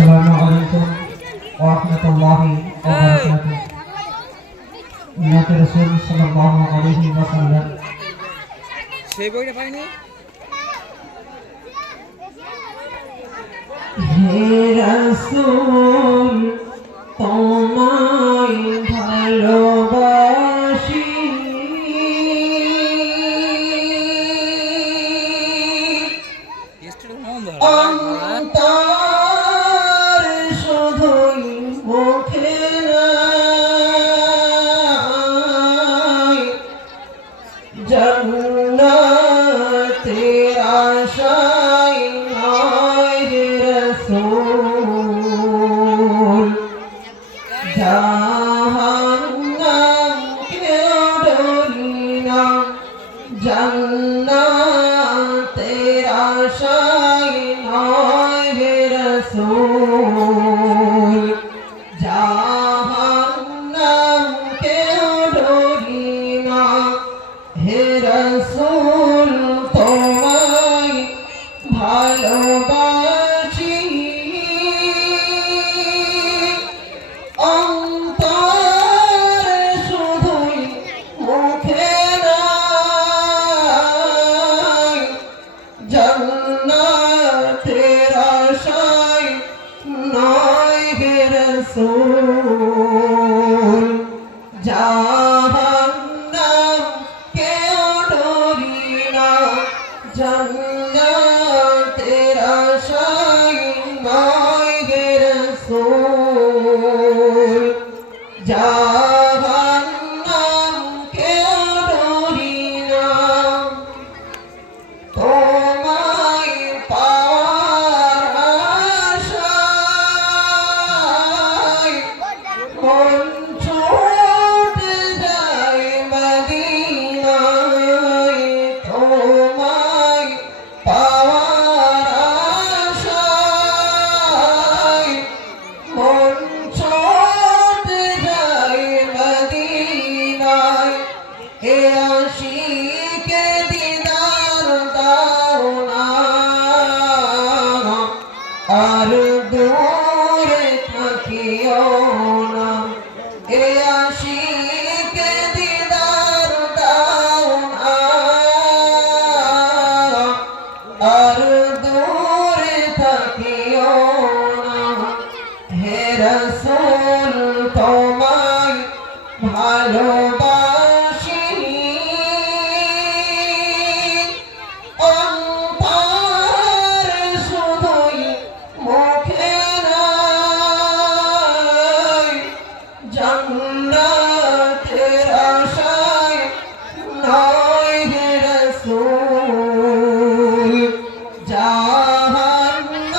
Assalamualaikum warahmatullahi wabarakatuh. Nabi Rasul sallallahu alaihi wasallam. সেই বইটা পাইনি। হে রাসূল তোমায় ভালোবাসি, অন্তর শুধুই মুখে নাই, জান্নাতের আশায় নয় হে রাসূল, জাহান্নাম কেউ ডরি না, জান্নাতের আশায় নয় হে রাসূল, জাহান্নাম কেউ ডরি না হে রাসূল, তোমায় ভালোবাসি, অন্তর শুধুই মুখে নাই, জান্নাতের আশায় নয় হে রাসূল, জাহান্নাম কেউ ডরি না, জান্নাতের আশায় নয় হে রাসূল, জাহান্নাম কেউ ডরি না। তোমায় পাওয়ার আশায় মন ছুটে যায় মদিনায়, তোমায় পাওয়ার আশায় মন ছুটে যায় মদিনায়, হে আশিকে দিদার দাও না, আর দূরে থাকিও না, হে আশিকে দিদার দাও না, আর দূরে থাকিও না হে রাসূল, তোমায় ভালোবাসি, অন্তর শুধুই মুখে নাই, জান্নাতের আশায় নয় হে রাসূল, জাহান্নাম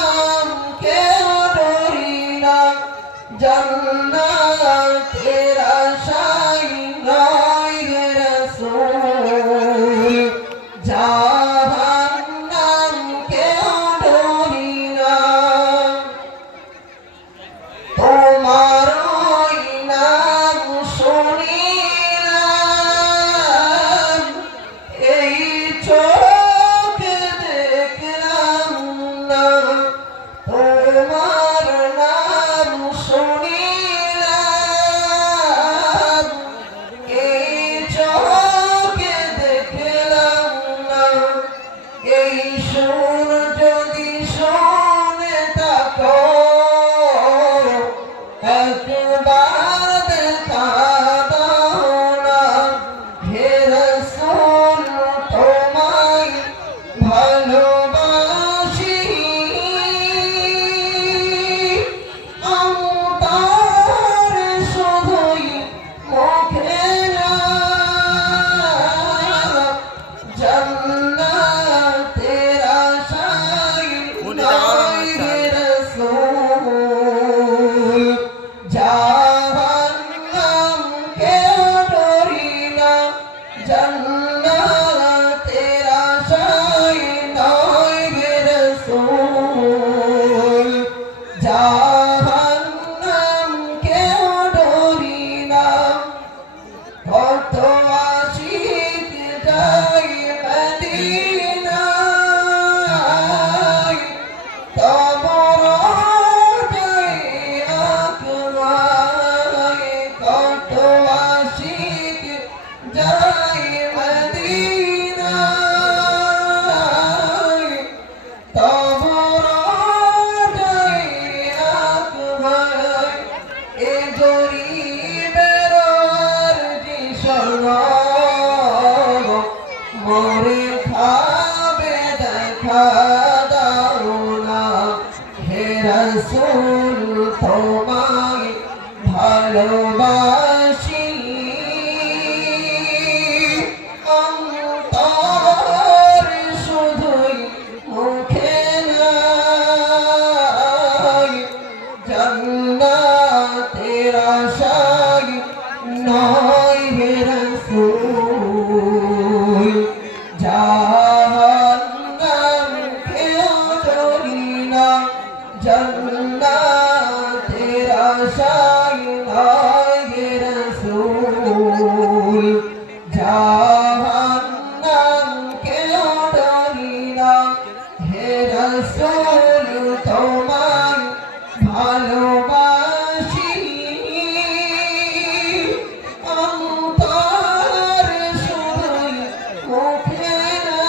রাসূল তোমায় ভালোবাসি অন্তর শুধুই মুখে নাই জান্নাতের আশায় নয় হে রাসূল জাহান্নাম কেউ ডরি না জান্নাতের আশায় নয় হে রাসূল জাহান্নাম কেউ ডরি না হে রাসূল তোমায় ভালোবাসি অন্তর শুধুই মুখে না